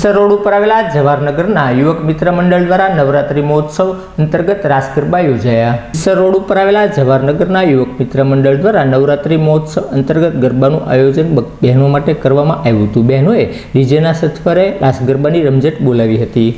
Isar road ઉપર આવેલા જવાહરનગરના યુવક મિત્ર મંડળ દ્વારા નવરાત્રી મહોત્સવ અંતર્ગત રાસ ગરબા યોજાયા। ઈસર રોડ ઉપર આવેલા જવાહરનગરના યુવક મિત્ર મંડળ દ્વારા નવરાત્રી મહોત્સવ અંતર્ગત ગરબાનું આયોજન બહેનો માટે કરવામાં આવ્યું હતું। બહેનોએ ડીજેના સથવારે રાસ ગરબાની રમઝટ બોલાવી હતી।